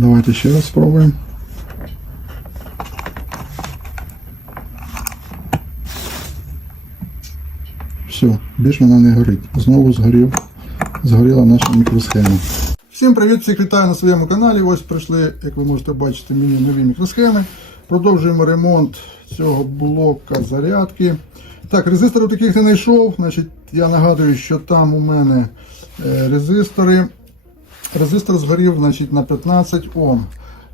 Давайте ще раз спробуємо. Все, більш вона не горить. Знову згорів, згоріла наша мікросхема. Всім привіт, всіх вітаю на своєму каналі. Ось прийшли, як ви можете бачити, мені нові мікросхеми. Продовжуємо ремонт цього блока зарядки. Так, резисторів таких не знайшов. Значить, я нагадую, що там у мене е, резистори. Резистор згорів значить, на 15 Ом.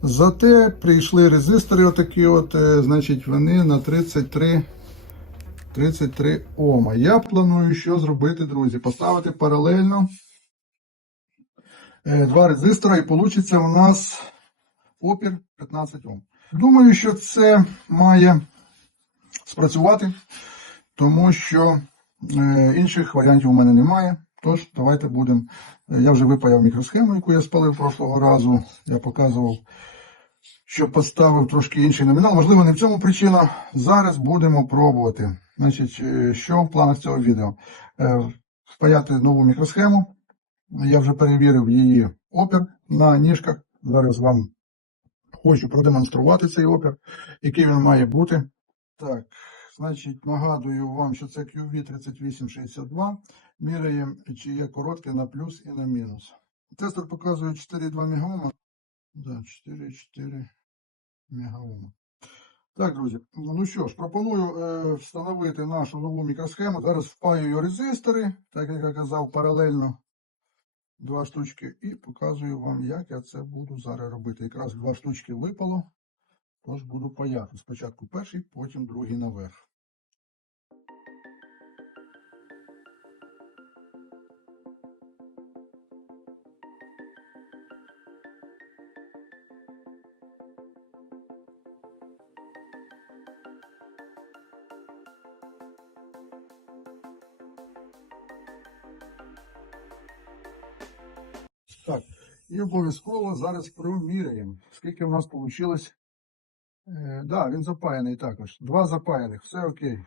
Зате прийшли резистори, отакі от, е, значить, вони на 33 33 Ома. Я планую що зробити, друзі? Поставити паралельно е, два резистора і вийде у нас опір 15 Ом. Думаю, що це має спрацювати, тому що е, інших варіантів у мене немає. Тож, давайте будемо. е, Я вже випаяв мікросхему, яку я спалив прошлого разу. Я показував, що поставив трошки інший номінал. Можливо, не в цьому причина. Зараз будемо пробувати. Значить, е, що в планах цього відео? Е, Впаяти нову мікросхему. Я вже перевірив її опір на ніжках. Зараз вам хочу продемонструвати цей опір, який він має бути. Так, значить, нагадую вам, що це QV3862. Міряємо, чи є коротке на плюс і на мінус. Тестер показує 4,2 МГОМа. Да, 4,4 МГОМа. Так, друзі, ну що ж, пропоную е, встановити нашу нову мікросхему. Зараз впаюю резистори, так як я казав, паралельно два штучки, і показую вам, як я це буду зараз робити. Якраз два штучки випало, тож буду паяти. Спочатку перший, потім другий наверх. Так, і обов'язково зараз проміряємо, скільки в нас вийшло. Е, да, він запаяний також. Два запаяних, все окей.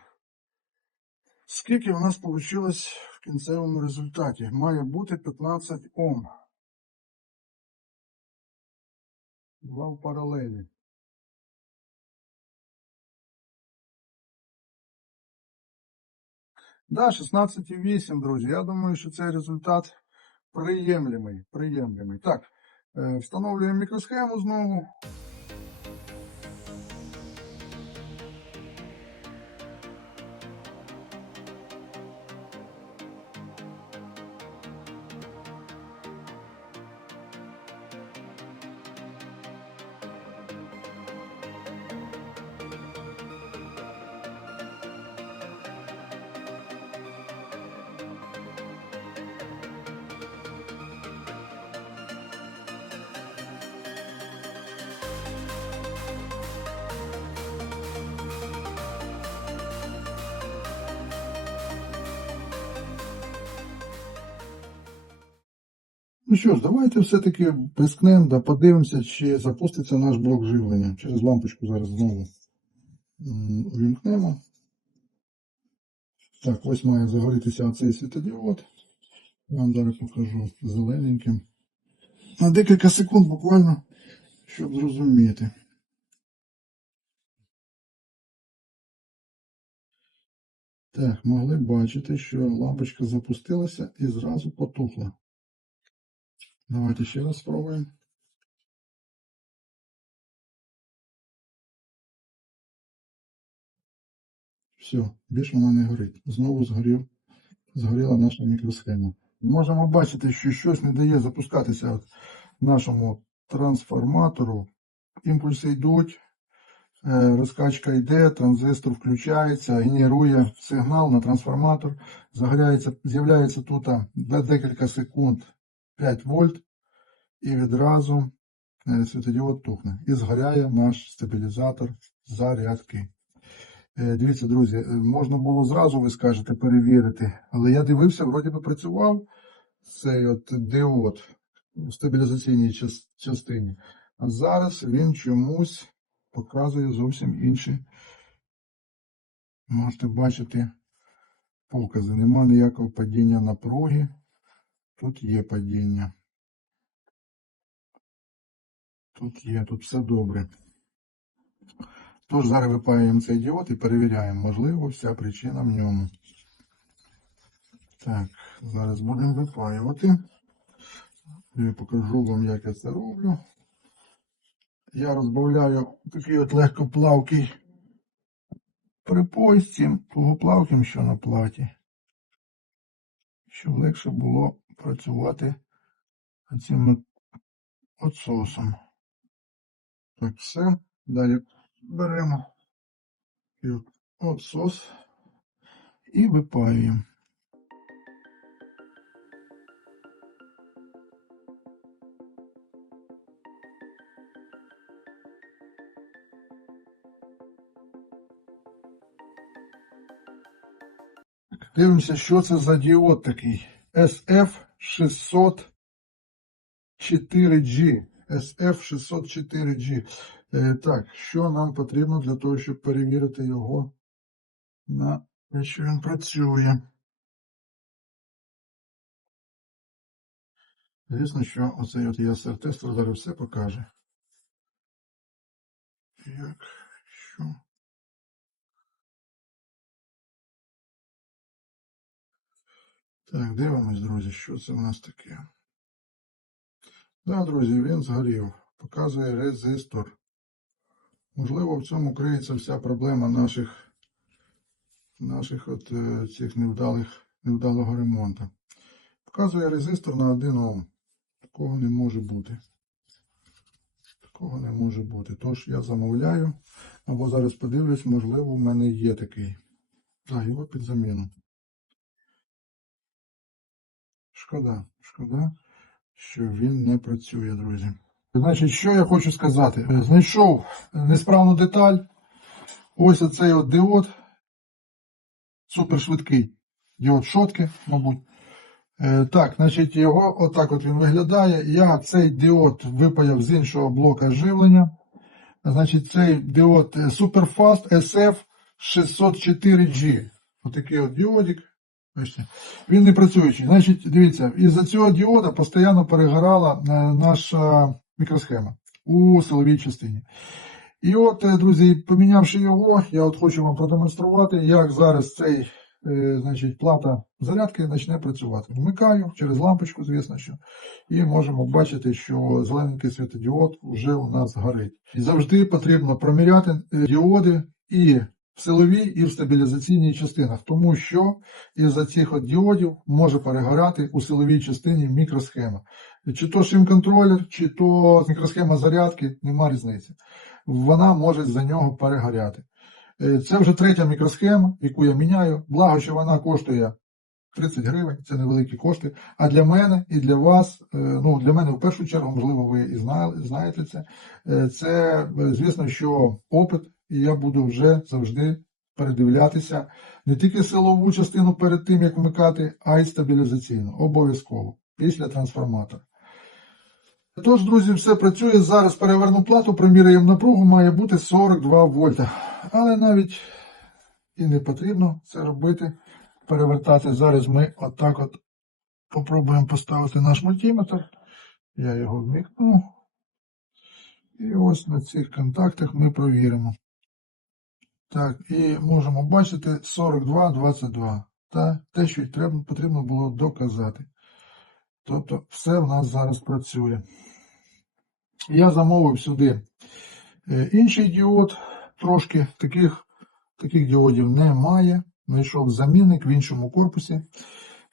Скільки у нас вийшло в кінцевому результаті? Має бути 15 Ом. Два в паралелі. Да, 16,8, друзі. Я думаю, що цей результат приємлемий. приємлемий. Так, е, встановлюємо мікросхему знову. Ну що ж, давайте все-таки прискнемо да подивимося, чи запуститься наш блок живлення. Через лампочку зараз знову увімкнемо. Так, ось має загорітися оцей світодіод. Я вам зараз покажу зелененьким. На декілька секунд буквально, щоб зрозуміти. Так, могли бачити, що лампочка запустилася і зразу потухла. Давайте ще раз спробуємо. Все, більш вона не горить. Знову згорів, згоріла наша мікросхема. Можемо бачити, що щось не дає запускатися от нашому трансформатору. Імпульси йдуть, е, розкачка йде, транзистор включається, генерує сигнал на трансформатор. З'являється тут за декілька секунд 5 вольт і відразу е, світодіод тухне. І згоряє наш стабілізатор зарядки. Е, Дивіться, друзі, е, можна було зразу, ви скажете, перевірити, але я дивився, вроді би працював цей от діод у стабілізаційній частині. А зараз він чомусь показує зовсім інші. Можете бачити покази. Нема ніякого падіння напруги. Тут є падіння. Тут є, тут все добре. Тож зараз випаюємо цей діод і перевіряємо, можливо, вся причина в ньому. Так, зараз будемо випаювати. Я покажу вам, як я це роблю. Я розбавляю такий от легкоплавкий припой з цим тугоплавким, що на платі, щоб легше було працювати цим от отсосом. Так, все. Далі беремо отсос і випаюємо. Дивимося, що це за діод такий. SF604G. SF604G. Е, так, що нам потрібно для того, щоб перевірити його на що він працює. Звісно, що оцей от ESR-тестер зараз все покаже. Як, що. Так, дивимось, друзі, що це у нас таке. Так, друзі, він згорів. Показує резистор. Можливо, в цьому криється вся проблема наших, наших от е, цих невдалих, невдалого ремонту. Показує резистор на 1 Ом. Такого не може бути. Такого не може бути. Тож я замовляю. Або зараз подивлюсь, можливо, в мене є такий. Так, його під заміну. Шкода, шкода, що він не працює, друзі. Значить, що я хочу сказати? Е, Знайшов несправну деталь. Ось оцей от діод. Супершвидкий. Діод шотки, мабуть. Е, Так, значить, його отак от він виглядає. Я цей діод випаяв з іншого блока живлення. Значить, цей діод е, Superfast SF 604G. Отакий от діодик. Він не працюючий. Значить, дивіться, із-за цього діода постійно перегорала е, наша мікросхема у силовій частині. І от, е, друзі, помінявши його, я от хочу вам продемонструвати, як зараз цей е, значить, плата зарядки почне працювати. Вмикаю через лампочку, звісно, що, і можемо бачити, що зелененький світодіод вже у нас горить. І завжди потрібно проміряти діоди і в силовій, і в стабілізаційній частинах, тому що із-за цих от діодів може перегорати у силовій частині мікросхема. Чи то шим-контролер, чи то мікросхема зарядки, нема різниці. Вона може за нього перегоряти. Е, Це вже третя мікросхема, яку я міняю. Благо, що вона коштує 30 гривень, це невеликі кошти. А для мене і для вас, е, ну для мене в першу чергу, можливо, ви і знаєте це. е, Це, звісно, що опит, і я буду вже завжди передивлятися не тільки силову частину перед тим, як вмикати, а й стабілізаційну. Обов'язково після трансформатора. Тож, друзі, все працює. Зараз переверну плату, проміряємо напругу, має бути 42 вольта. Але навіть і не потрібно це робити, перевертати. Зараз ми отак от попробуємо поставити наш мультиметр. Я його вмикну. І ось на цих контактах ми провіримо. Так, і можемо бачити 42-22. Та те, що треба, потрібно було доказати. Тобто все в нас зараз працює. Я замовив сюди е, інший діод, трошки таких, таких діодів немає. Знайшов замінник в іншому корпусі.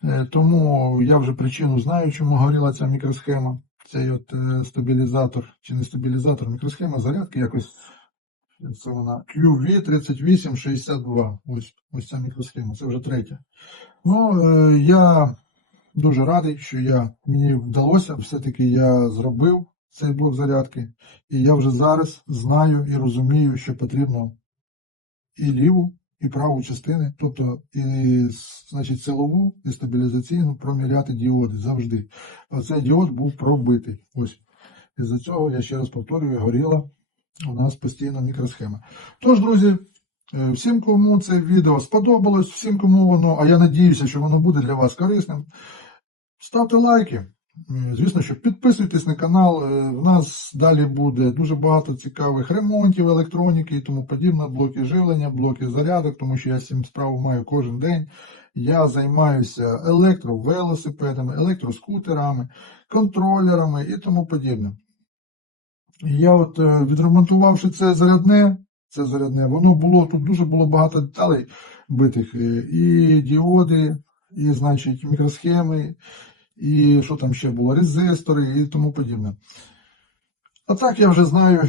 Е, Тому я вже причину знаю, чому горіла ця мікросхема. Цей от е, стабілізатор, чи не стабілізатор, мікросхема зарядки якось. Це вона QV3862. Ось, ось ця мікросхема, це вже третя. Ну, е, я дуже радий, що я, мені вдалося, все-таки я зробив цей блок зарядки. І я вже зараз знаю і розумію, що потрібно і ліву, і праву частини, тобто і значить, силову і стабілізаційну проміряти діоди завжди. Оцей діод був пробитий. Ось. Із-за цього, я ще раз повторюю, горіла у нас постійно мікросхема. Тож, друзі, е, всім, кому це відео сподобалось, всім, кому воно, а я надіюся, що воно буде для вас корисним, ставте лайки, Е, Звісно, що підписуйтесь на канал. е, В нас далі буде дуже багато цікавих ремонтів електроніки і тому подібне, блоки живлення, блоки зарядок, тому що я цим справу маю кожен день. Я займаюся електровелосипедами, електроскутерами, контролерами і тому подібне. Я от е, відремонтувавши це зарядне, це зарядне, воно було тут дуже було багато деталей битих, е, і діоди, і, значить, мікросхеми, і що там ще було, резистори і тому подібне. А так я вже знаю,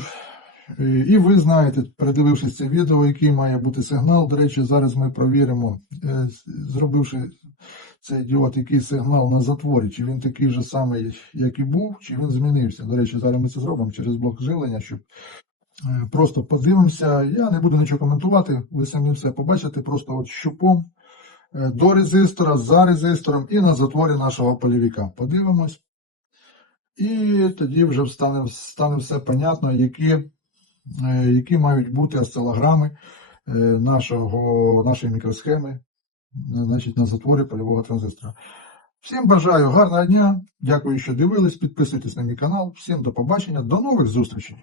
е, і ви знаєте, передивившись це відео, який має бути сигнал. До речі, зараз ми провіримо, зробивши цей діод, який сигнал на затворі, чи він такий же самий, як і був, чи він змінився. До речі, зараз ми це зробимо через блок живлення, щоб е, просто подивимося. Я не буду нічого коментувати, ви самі все побачите, просто от щупом е, до резистора, за резистором і на затворі нашого полівіка. Подивимось. І тоді вже стане, стане все понятно, які, е, які мають бути осцилограми нашого, нашої мікросхеми значить, на затворі польового транзистора. Всім бажаю гарного дня. Дякую, що дивились. Підписуйтесь на мій канал. Всім до побачення, до нових зустрічей.